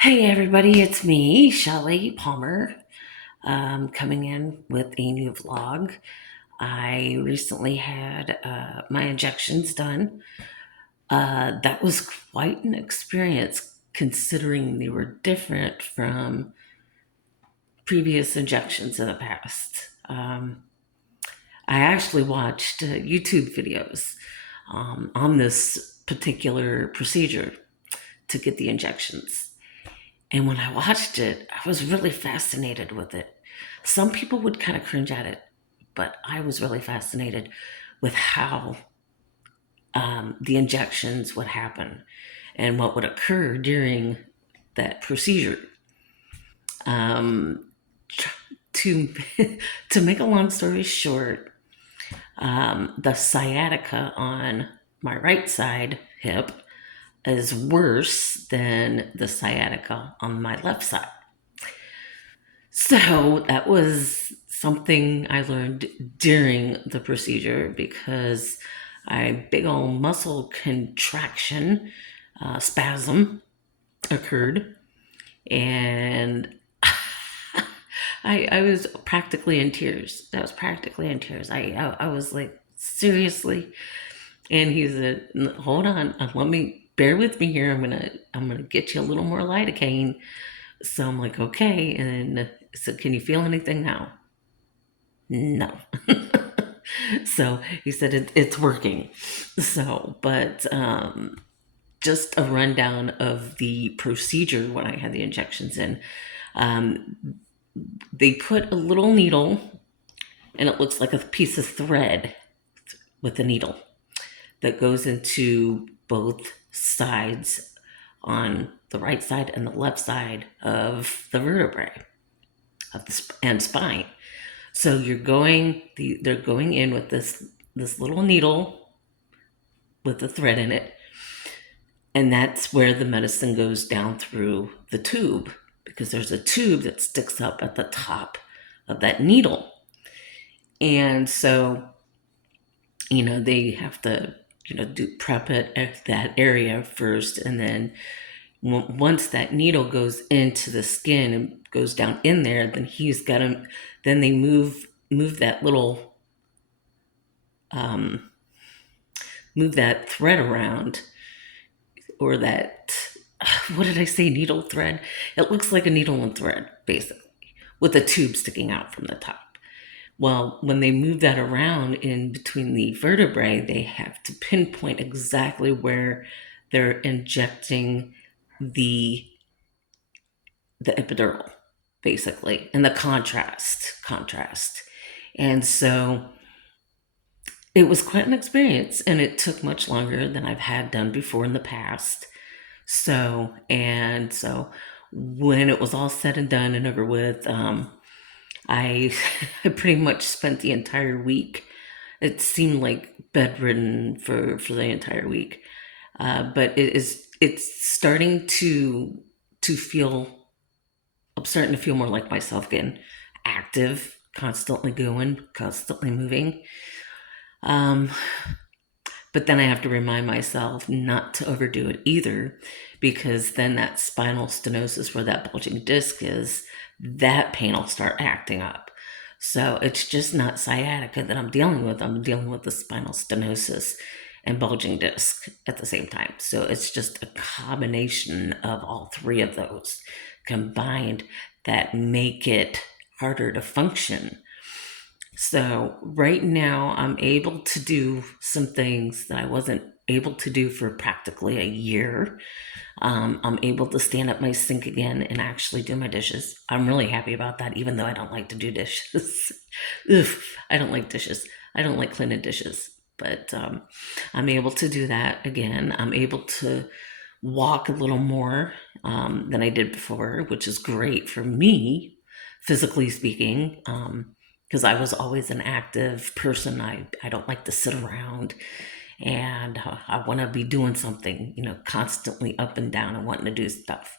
Hey everybody, it's me, Shellie Palmer, coming in with a new vlog. I recently had my injections done. That was quite an experience considering they were different from previous injections in the past. I actually watched YouTube videos on this particular procedure to get the injections. And when I watched it, I was really fascinated with it. Some people would kind of cringe at it, but I was really fascinated with how the injections would happen and what would occur during that procedure. Um, to to make a long story short, the sciatica on my right side hip is worse than the sciatica on my left side. So that was something I learned during the procedure because a big old muscle contraction, spasm occurred, and I was practically in tears. I was practically in tears. I was like, seriously. And he said, hold on, let me bear with me here. I'm gonna get you a little more lidocaine. So I'm like, okay. And so, can you feel anything now? No. So he said it's working. So, but just a rundown of the procedure when I had the injections in. Um, they put a little needle, and it looks like a piece of thread with a needle that goes into both sides on the right side and the left side of the vertebrae of the and spine. So they're going in with this little needle with the thread in it, and that's where the medicine goes down through the tube because there's a tube that sticks up at the top of that needle. And so, they have to, do prep it at that area first, and then once that needle goes into the skin and goes down in there, then he's got to, then they move that little um, move that thread around, or that, what did I say, needle thread? It looks like a needle and thread, basically, with a tube sticking out from the top. Well, when they move that around in between the vertebrae, they have to pinpoint exactly where they're injecting the the epidural, basically, and the contrast. And so it was quite an experience, and it took much longer than I've had done before in the past. So when it was all said and done and over with, I I pretty much spent the entire week. It seemed like bedridden for the entire week, but it's starting to feel. I'm starting to feel more like myself again, active, constantly going, constantly moving. Um, But then I have to remind myself not to overdo it either, because then that spinal stenosis, where that bulging disc is, that pain will start acting up. So it's just not sciatica that I'm dealing with. I'm dealing with the spinal stenosis and bulging disc at the same time. So it's just a combination of all three of those combined that make it harder to function. So right now, I'm able to do some things that I wasn't able to do for practically a year. I'm able to stand at my sink again and actually do my dishes. I'm really happy about that, even though I don't like to do dishes. Oof, I don't like dishes. I don't like cleaning dishes. But I'm able to do that again. I'm able to walk a little more than I did before, which is great for me, physically speaking. Because I was always an active person. I don't like to sit around, and I want to be doing something, constantly up and down and wanting to do stuff.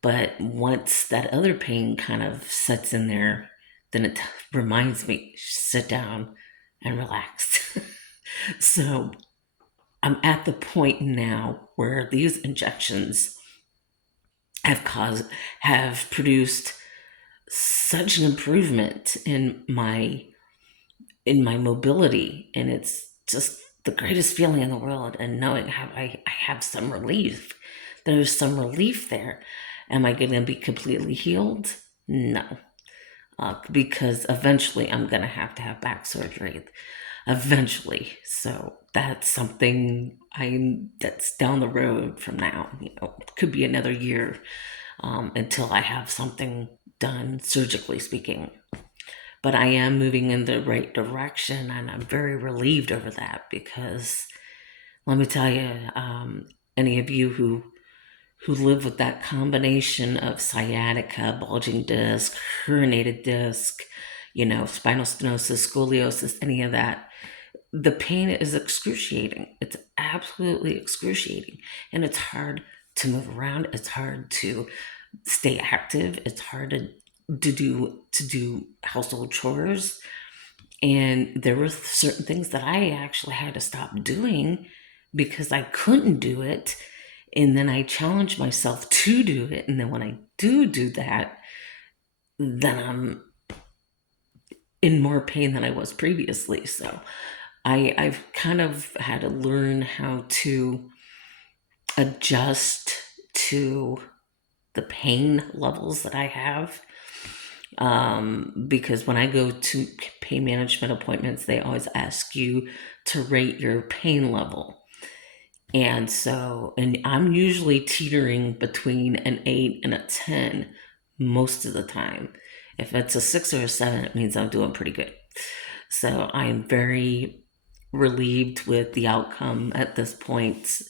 But once that other pain kind of sets in there, then it reminds me, sit down and relax. So I'm at the point now where these injections have produced such an improvement in my mobility, and it's just the greatest feeling in the world. And knowing how I have some relief, there's some relief there. Am I going to be completely healed? No, because eventually I'm going to have back surgery. Eventually, so that's something that's down the road from now. Could be another year until I have something done, surgically speaking. But I am moving in the right direction, and I'm very relieved over that because let me tell you, any of you who live with that combination of sciatica, bulging disc, herniated disc, spinal stenosis, scoliosis, any of that, the pain is excruciating. It's absolutely excruciating, and it's hard to move around. It's hard to stay active. It's hard to do household chores, and there were certain things that I actually had to stop doing because I couldn't do it. And then I challenged myself to do it. And then when I do that, then I'm in more pain than I was previously. So I've kind of had to learn how to adjust to the pain levels that I have. Because when I go to pain management appointments, they always ask you to rate your pain level. And I'm usually teetering between an 8 and a 10 most of the time. If it's a 6 or a 7, it means I'm doing pretty good. So I'm very relieved with the outcome at this point.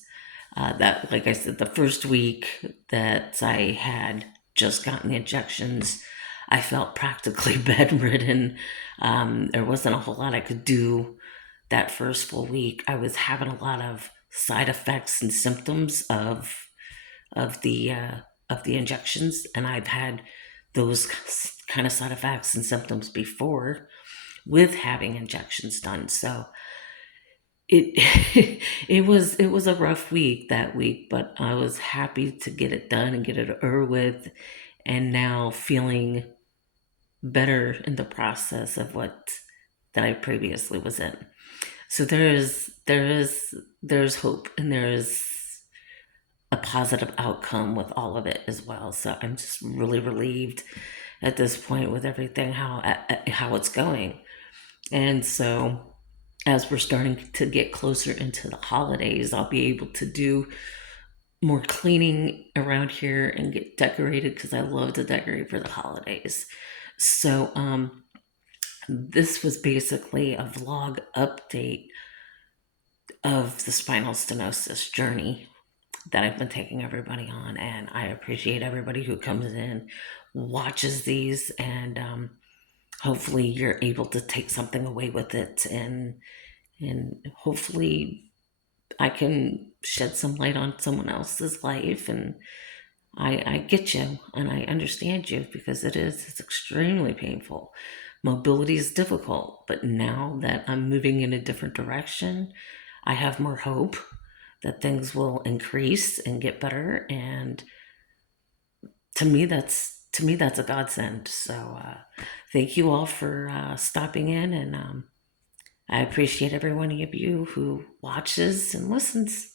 That, like I said, the first week that I had just gotten the injections, I felt practically bedridden. There wasn't a whole lot I could do that first full week. I was having a lot of side effects and symptoms of the injections, and I've had those kind of side effects and symptoms before with having injections done. So it it was a rough week that week, but I was happy to get it done and get it over with, and now feeling better in the process of what that I previously was in. So there's hope, and there is a positive outcome with all of it as well. So I'm just really relieved at this point with everything how it's going. And so as we're starting to get closer into the holidays, I'll be able to do more cleaning around here and get decorated because I love to decorate for the holidays. So this was basically a vlog update of the spinal stenosis journey that I've been taking everybody on, and I appreciate everybody who comes in, watches these, and hopefully you're able to take something away with it, and hopefully I can shed some light on someone else's life. And I get you and I understand you because it's extremely painful. Mobility is difficult, but now that I'm moving in a different direction, I have more hope that things will increase and get better. And to me that's a godsend. So thank you all for stopping in, and I appreciate every one of you who watches and listens.